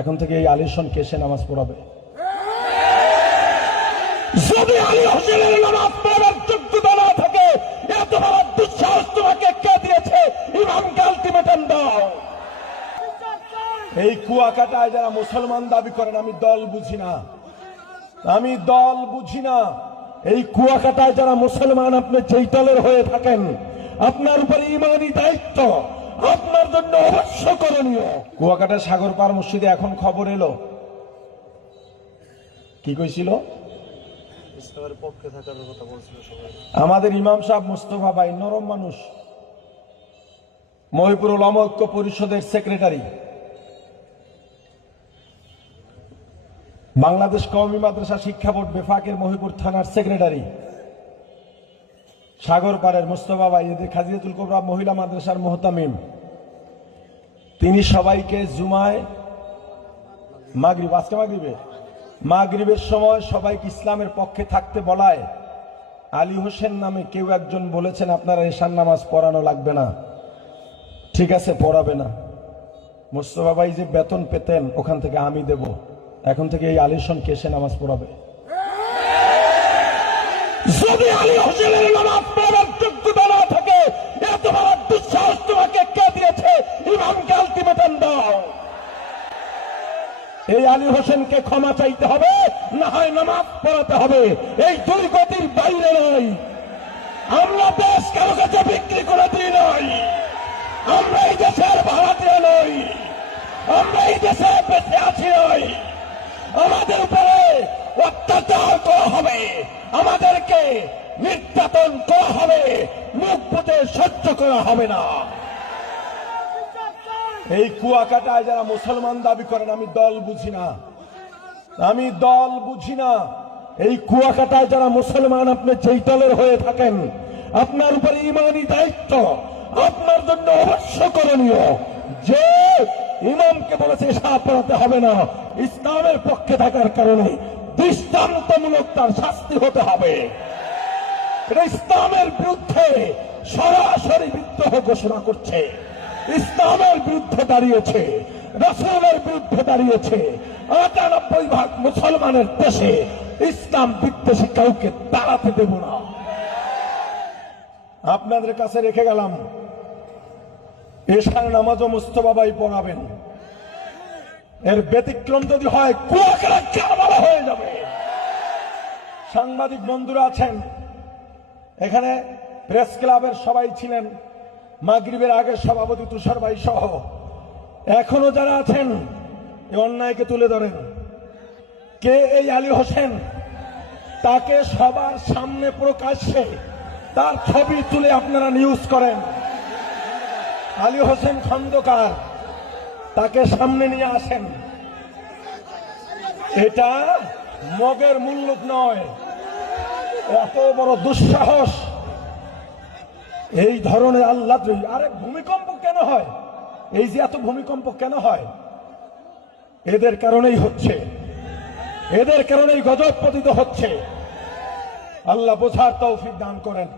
এখন থেকে এই আলিশন কেসে নামাজ পড়াবে? যদি আলী হোসেনের নামাজ পড়াবার যোগ্যতা না থাকে, এত বড় দুঃসাহস তোমাকে কে দিয়েছে? ইমামকে আলটিমেটাম দাও। এই কুয়াকাটায় যারা মুসলমান দাবি করেন, আমি দল বুঝি না। আমি দল বুঝি না। এই কুয়াকাটায় যারা মুসলমান আপনি যেই দলের হয়ে থাকেন, আপনার উপরে ইমানি দায়িত্ব, আপনার জন্য অবশ্য করণীয়। কুয়াকাটা সাগর পার মসজিদে এখন খবর এলো। কি কইছিল? ইসলামের পক্ষে থাকার কথা বলছিল সবাই। আমাদের ইমাম সাহেব মুস্তফা ভাই নরম মানুষ। মহিপুর উলামা ঐক্য পরিষদের সেক্রেটারি। বাংলাদেশ কওমি মাদ্রাসা শিক্ষা বোর্ড বেফাকের মহিপুর থানার সেক্রেটারি। সাগর পাড়ের মুস্তফা ভাই এদের খাজিয়াতুল কোবরা মহিলা মাদ্রাসার মোহতামিম। তিনি সবাইকে জুমায় মাগরিব, আজকে মাগরিবে? মাগরিবের সময় সবাইকে ইসলামের পক্ষে থাকতে বলায়। আলী হোসেন নামে কেউ একজন বলেছেন, আপনারা এশার নামাজ পড়ানো লাগবে না। ঠিক আছে, পড়াবে না। মোস্তফা ভাই যে বেতন পেতেন, ওখান থেকে আমি দেব। এখন থেকে এই আলিশন কেসে নামাজ পড়াবে? যদি আলী হোসেনের নামাজ পড়াবার যোগ্যতা না থাকে এত বড় দুঃসাহস তোমাকে কে দিয়েছে ইমামকে আলটিমেটাম দাও এই আলী হোসেনকে ক্ষমা চাইতে হবে, না হয় নামাজ পড়াতে হবে। এই দুই গতির বাইরে নয়। আমরা দেশ কারও কাছে বিক্রি করে দিই নয় আমরা এই দেশের ভাড়াটিয়া নই। আমরা এই দেশে বেঁচে আছি নই। আমাদের উপরে অত্যাচার করা হবে। আমাদেরকে নির্যাতন করা হবে। মুখ পুঁতে সহ্য করা হবে না। এই কুয়াকাটায় যারা মুসলমান দাবি করেন, আমি দল বুঝি না। আমি দল বুঝি না। এই কুয়াকাটায় যারা মুসলমান, আপনি যেই দলের হয়ে থাকেন, আপনার উপরে ইমানি দায়িত্ব। আপনার জন্য অবশ্য করণীয়। যে ইমামকে বলেছে সাপ পড়াতে হবে না। ইসলামের পক্ষে থাকার কারণে দৃষ্টান্তমূলক তার শাস্তি হতে হবে। ইসলামের বিরুদ্ধে সরাসরি বিদ্রোহ ঘোষণা করছে। ইসলামের বিরুদ্ধে দাঁড়িয়েছে, রসুলের বিরুদ্ধে দাঁড়িয়েছে। আটানব্বই ভাগ মুসলমানের দেশে ইসলাম বিদ্বেষী কাউকে দাঁড়াতে দেব না। আপনাদের কাছে রেখে গেলাম, এশার নামাজও মুস্তবাবাই পড়াবেন। এর ব্যতিক্রম যদি হয় হয়ে যাবে। সাংবাদিক বন্ধুরা আছেন, এখানে প্রেস ক্লাবের সবাই ছিলেন। মাগরিবের আগে সভাপতি তুষার ভাই সহ। এখনও যারা আছেন অন্যায়কে তুলে ধরেন। কে এই আলী হোসেন? তাকে সবার সামনে প্রকাশ্যে তার ছবি তুলে আপনারা নিউজ করেন। আলী হোসেন খন্দকার, তাকে সামনে নিয়ে আসেন। এটা মগের মূল্য নয়। এত বড় দুঃসাহস। এই ধরনের আল্লাহ আরে ভূমিকম্প কেন হয়? এই যে এত ভূমিকম্প কেন হয়? এদের কারণেই হচ্ছে। এদের কারণেই গজব পতিত হচ্ছে। আল্লাহ বোঝার তৌফিক দান করেন।